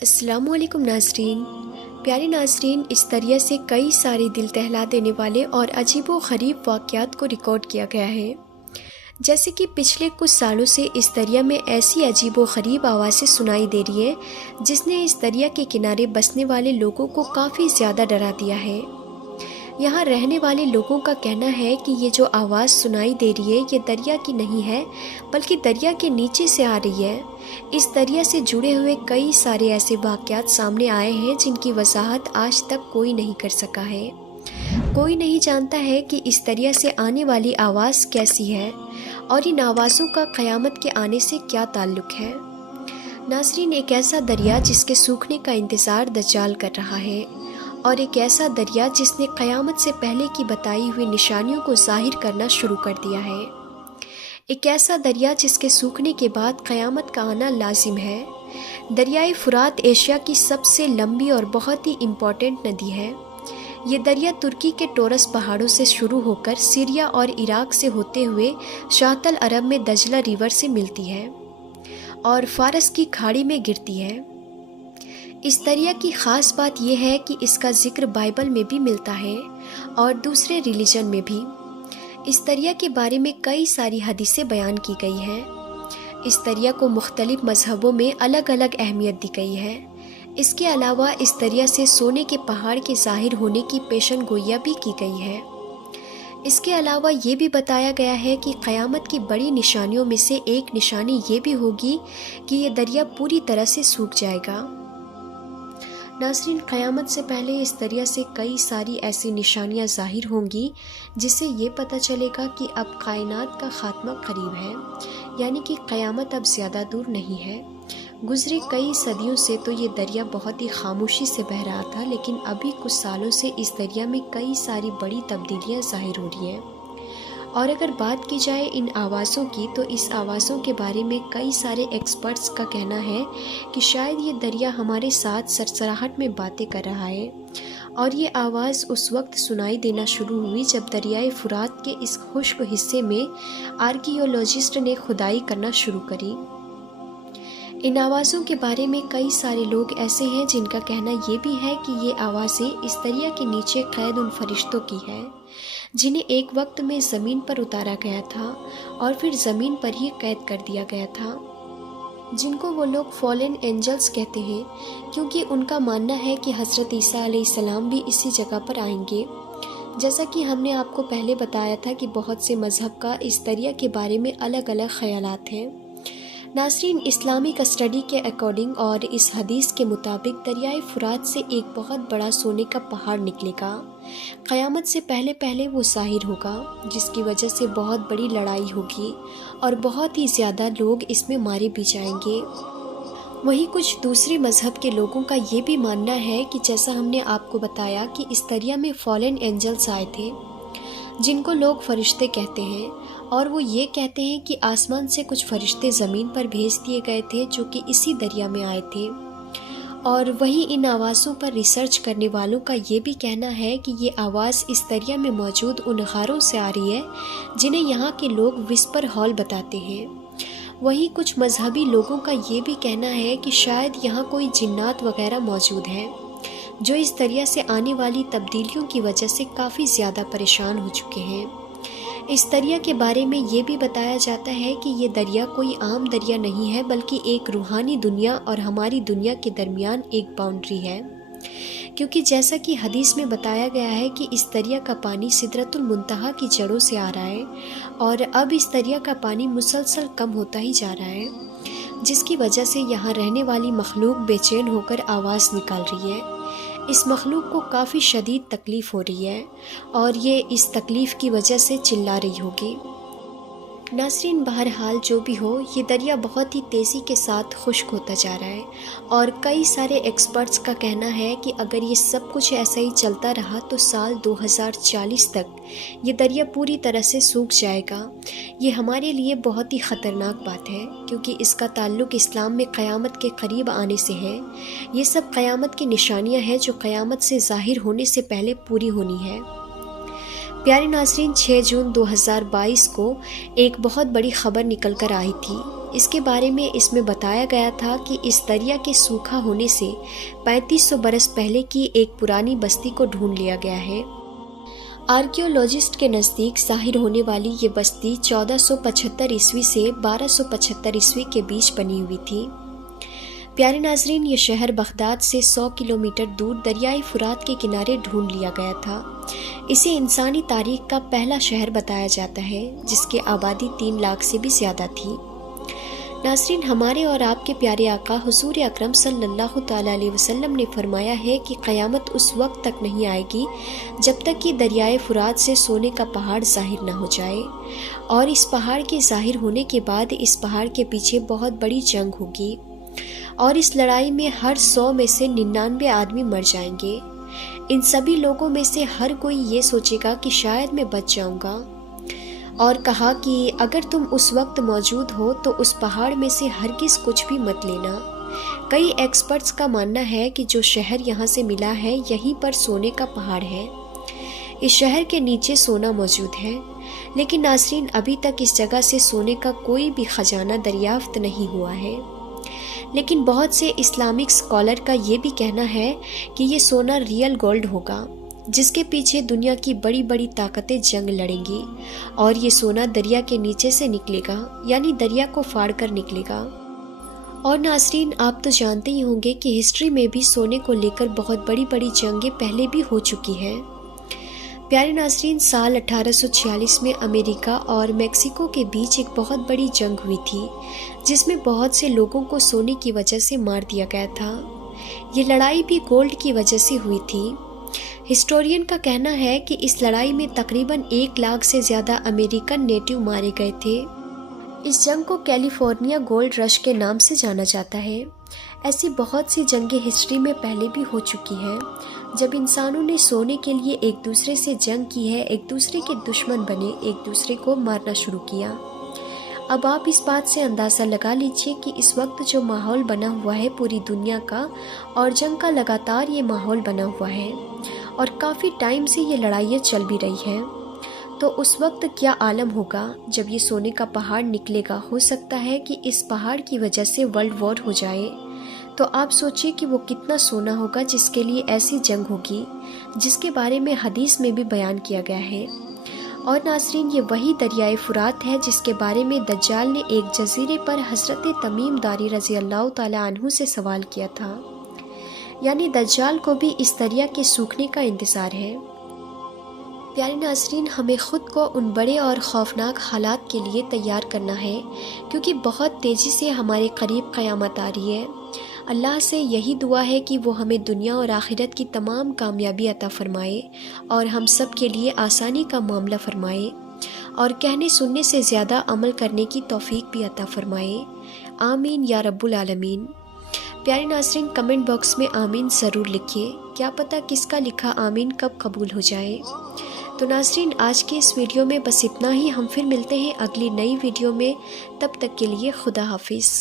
السلام علیکم ناظرین۔ پیارے ناظرین، اس دریا سے کئی سارے دل دہلا دینے والے اور عجیب و غریب واقعات کو ریکارڈ کیا گیا ہے۔ جیسے کہ پچھلے کچھ سالوں سے اس دریا میں ایسی عجیب و غریب آوازیں سنائی دے رہی ہیں جس نے اس دریا کے کنارے بسنے والے لوگوں کو کافی زیادہ ڈرا دیا ہے۔ یہاں رہنے والے لوگوں کا کہنا ہے کہ یہ جو آواز سنائی دے رہی ہے یہ دریا کی نہیں ہے بلکہ دریا کے نیچے سے آ رہی ہے۔ اس دریا سے جڑے ہوئے کئی سارے ایسے واقعات سامنے آئے ہیں جن کی وضاحت آج تک کوئی نہیں کر سکا ہے۔ کوئی نہیں جانتا ہے کہ اس دریا سے آنے والی آواز کیسی ہے اور ان آوازوں کا قیامت کے آنے سے کیا تعلق ہے۔ ناظرین، ایک ایسا دریا جس کے سوکھنے کا انتظار دجال کر رہا ہے، اور ایک ایسا دریا جس نے قیامت سے پہلے کی بتائی ہوئی نشانیوں کو ظاہر کرنا شروع کر دیا ہے۔ ایک ایسا دریا جس کے سوکھنے کے بعد قیامت کا آنا لازم ہے۔ دریائے فرات ایشیا کی سب سے لمبی اور بہت ہی امپورٹنٹ ندی ہے۔ یہ دریا ترکی کے ٹورس پہاڑوں سے شروع ہو کر سیریا اور عراق سے ہوتے ہوئے شاطئ العرب میں دجلہ ریور سے ملتی ہے اور فارس کی کھاڑی میں گرتی ہے۔ اس دریا کی خاص بات یہ ہے کہ اس کا ذکر بائبل میں بھی ملتا ہے اور دوسرے ریلیجن میں بھی۔ اس دریا کے بارے میں کئی ساری حدیثیں بیان کی گئی ہیں۔ اس دریا کو مختلف مذہبوں میں الگ الگ اہمیت دی گئی ہے۔ اس کے علاوہ اس دریا سے سونے کے پہاڑ کے ظاہر ہونے کی پیشن گوئیاں بھی کی گئی ہے۔ اس کے علاوہ یہ بھی بتایا گیا ہے کہ قیامت کی بڑی نشانیوں میں سے ایک نشانی یہ بھی ہوگی کہ یہ دریا پوری طرح سے سوکھ جائے گا۔ ناظرین، قیامت سے پہلے اس دریا سے کئی ساری ایسی نشانیاں ظاہر ہوں گی جس سے یہ پتہ چلے گا کہ اب کائنات کا خاتمہ قریب ہے، یعنی کہ قیامت اب زیادہ دور نہیں ہے۔ گزرے کئی صدیوں سے تو یہ دریا بہت ہی خاموشی سے بہہ رہا تھا، لیکن ابھی کچھ سالوں سے اس دریا میں کئی ساری بڑی تبدیلیاں ظاہر ہو رہی ہیں۔ اور اگر بات کی جائے ان آوازوں کی تو اس آوازوں کے بارے میں کئی سارے ایکسپرٹس کا کہنا ہے کہ شاید یہ دریا ہمارے ساتھ سرسراہٹ میں باتیں کر رہا ہے، اور یہ آواز اس وقت سنائی دینا شروع ہوئی جب دریائے فرات کے اس خشک حصے میں آرکیولوجسٹ نے کھدائی کرنا شروع کری۔ ان آوازوں کے بارے میں کئی سارے لوگ ایسے ہیں جن کا کہنا یہ بھی ہے کہ یہ آوازیں اس دریا کے نیچے قید ان فرشتوں کی ہیں جنہیں ایک وقت میں زمین پر اتارا گیا تھا اور پھر زمین پر ہی قید کر دیا گیا تھا، جن کو وہ لوگ فالن اینجلز کہتے ہیں، کیونکہ ان کا ماننا ہے کہ حضرت عیسیٰ علیہ السلام بھی اسی جگہ پر آئیں گے۔ جیسا کہ ہم نے آپ کو پہلے بتایا تھا کہ بہت سے مذہب کا اس دریا کے بارے میں الگ الگ خیالات ہیں۔ ناظرین، اسلامک اسٹڈی کے اکارڈنگ اور اس حدیث کے مطابق دریائے فرات سے ایک بہت بڑا سونے کا پہاڑ نکلے گا۔ قیامت سے پہلے پہلے وہ ظاہر ہوگا، جس کی وجہ سے بہت بڑی لڑائی ہوگی اور بہت ہی زیادہ لوگ اس میں مارے بھی جائیں گے۔ وہیں کچھ دوسرے مذہب کے لوگوں کا یہ بھی ماننا ہے کہ جیسا ہم نے آپ کو بتایا کہ اس دریا میں فالن اینجلز آئے تھے جن کو لوگ فرشتے کہتے ہیں، اور وہ یہ کہتے ہیں کہ آسمان سے کچھ فرشتے زمین پر بھیج دیے گئے تھے جو کہ اسی دریا میں آئے تھے۔ اور وہیں ان آوازوں پر ریسرچ کرنے والوں کا یہ بھی کہنا ہے کہ یہ آواز اس دریا میں موجود ان غاروں سے آ رہی ہے جنہیں یہاں کے لوگ وسپر ہال بتاتے ہیں۔ وہیں کچھ مذہبی لوگوں کا یہ بھی کہنا ہے کہ شاید یہاں کوئی جنات وغیرہ موجود ہیں جو اس دریا سے آنے والی تبدیلیوں کی وجہ سے کافی زیادہ پریشان ہو چکے ہیں۔ اس دریا کے بارے میں یہ بھی بتایا جاتا ہے کہ یہ دریا کوئی عام دریا نہیں ہے بلکہ ایک روحانی دنیا اور ہماری دنیا کے درمیان ایک باؤنڈری ہے، کیونکہ جیسا کہ حدیث میں بتایا گیا ہے کہ اس دریا کا پانی سدرۃ المنتہا کی جڑوں سے آ رہا ہے، اور اب اس دریا کا پانی مسلسل کم ہوتا ہی جا رہا ہے، جس کی وجہ سے یہاں رہنے والی مخلوق بے چین ہو کر آواز نکال رہی ہے۔ اس مخلوق کو کافی شدید تکلیف ہو رہی ہے اور یہ اس تکلیف کی وجہ سے چلا رہی ہوگی۔ ناظرین، بہرحال جو بھی ہو، یہ دریا بہت ہی تیزی کے ساتھ خشک ہوتا جا رہا ہے، اور کئی سارے ایکسپرٹس کا کہنا ہے کہ اگر یہ سب کچھ ایسا ہی چلتا رہا تو سال 2040 تک یہ دریا پوری طرح سے سوکھ جائے گا۔ یہ ہمارے لیے بہت ہی خطرناک بات ہے، کیونکہ اس کا تعلق اسلام میں قیامت کے قریب آنے سے ہے۔ یہ سب قیامت کی نشانیاں ہیں جو قیامت سے ظاہر ہونے سے پہلے پوری ہونی ہے۔ پیارے ناظرین، 6 جون 2022 کو ایک بہت بڑی خبر نکل کر آئی تھی اس کے بارے میں اس میں بتایا گیا تھا کہ اس دریا کے سوکھا ہونے سے 3500 برس پہلے کی ایک پرانی بستی کو ڈھونڈ لیا گیا ہے۔ آرکیولوجسٹ کے نزدیک ظاہر ہونے والی یہ بستی 1475 عیسوی سے 1275 عیسوی کے بیچ بنی ہوئی تھی۔ پیارے ناظرین، یہ شہر بغداد سے 100 کلومیٹر دور دریائے فرات کے کنارے ڈھونڈ لیا گیا تھا۔ اسے انسانی تاریخ کا پہلا شہر بتایا جاتا ہے جس کی آبادی 3 لاکھ سے بھی زیادہ تھی۔ ناظرین، ہمارے اور آپ کے پیارے آقا حضور اکرم صلی اللہ تعالیٰ علیہ وسلم نے فرمایا ہے کہ قیامت اس وقت تک نہیں آئے گی جب تک کہ دریائے فرات سے سونے کا پہاڑ ظاہر نہ ہو جائے، اور اس پہاڑ کے ظاہر ہونے کے بعد اس پہاڑ کے پیچھے بہت بڑی جنگ ہوگی، اور اس لڑائی میں ہر 100 میں سے 99 آدمی مر جائیں گے۔ ان سبھی لوگوں میں سے ہر کوئی یہ سوچے گا کہ شاید میں بچ جاؤں گا، اور کہا کہ اگر تم اس وقت موجود ہو تو اس پہاڑ میں سے ہرگز کچھ بھی مت لینا۔ کئی ایکسپرٹس کا ماننا ہے کہ جو شہر یہاں سے ملا ہے یہیں پر سونے کا پہاڑ ہے۔ اس شہر کے نیچے سونا موجود ہے، لیکن ناظرین ابھی تک اس جگہ سے سونے کا کوئی بھی خزانہ دریافت نہیں ہوا ہے۔ لیکن بہت سے اسلامک اسکالر کا یہ بھی کہنا ہے کہ یہ سونا ریئل گولڈ ہوگا جس کے پیچھے دنیا کی بڑی بڑی طاقتیں جنگ لڑیں گی، اور یہ سونا دریا کے نیچے سے نکلے گا، یعنی دریا کو پھاڑ کر نکلے گا۔ اور ناظرین، آپ تو جانتے ہی ہوں گے کہ ہسٹری میں بھی سونے کو لے کر بہت بڑی بڑی جنگیں پہلے بھی ہو چکی ہیں۔ پیارے ناظرین، سال 1846 میں امریکہ اور میکسیکو کے بیچ ایک بہت بڑی جنگ ہوئی تھی جس میں بہت سے لوگوں کو سونے کی وجہ سے مار دیا گیا تھا۔ یہ لڑائی بھی گولڈ کی وجہ سے ہوئی تھی۔ ہسٹورین کا کہنا ہے کہ اس لڑائی میں تقریباً 1 لاکھ سے زیادہ امریکن نیٹو مارے گئے تھے۔ اس جنگ کو کیلیفورنیا گولڈ رش کے نام سے جانا جاتا ہے۔ ایسی بہت سی جنگیں ہسٹری میں پہلے بھی ہو چکی ہیں جب انسانوں نے سونے کے لیے ایک دوسرے سے جنگ کی ہے، ایک دوسرے کے دشمن بنے، ایک دوسرے کو مارنا شروع کیا۔ اب آپ اس بات سے اندازہ لگا لیجئے کہ اس وقت جو ماحول بنا ہوا ہے پوری دنیا کا، اور جنگ کا لگاتار یہ ماحول بنا ہوا ہے، اور کافی ٹائم سے یہ لڑائیاں چل بھی رہی ہیں، تو اس وقت کیا عالم ہوگا جب یہ سونے کا پہاڑ نکلے گا۔ ہو سکتا ہے کہ اس پہاڑ کی وجہ سے ورلڈ وار ہو جائے، تو آپ سوچئے کہ وہ کتنا سونا ہوگا جس کے لیے ایسی جنگ ہوگی جس کے بارے میں حدیث میں بھی بیان کیا گیا ہے۔ اور ناظرین، یہ وہی دریائے فرات ہے جس کے بارے میں دجال نے ایک جزیرے پر حضرت تمیم داری رضی اللہ تعالیٰ عنہ سے سوال کیا تھا، یعنی دجال کو بھی اس دریا کے سوکھنے کا انتظار ہے۔ پیارے ناظرین، ہمیں خود کو ان بڑے اور خوفناک حالات کے لیے تیار کرنا ہے، کیونکہ بہت تیزی سے ہمارے قریب قیامت آ رہی ہے۔ اللہ سے یہی دعا ہے کہ وہ ہمیں دنیا اور آخرت کی تمام کامیابی عطا فرمائے، اور ہم سب کے لیے آسانی کا معاملہ فرمائے، اور کہنے سننے سے زیادہ عمل کرنے کی توفیق بھی عطا فرمائے۔ آمین یا رب العالمین۔ پیارے ناظرین، کمنٹ باکس میں آمین ضرور لکھیے، کیا پتہ کس کا لکھا آمین کب قبول ہو جائے۔ تو ناظرین، آج کے اس ویڈیو میں بس اتنا ہی۔ ہم پھر ملتے ہیں اگلی نئی ویڈیو میں، تب تک کے لیے خدا حافظ۔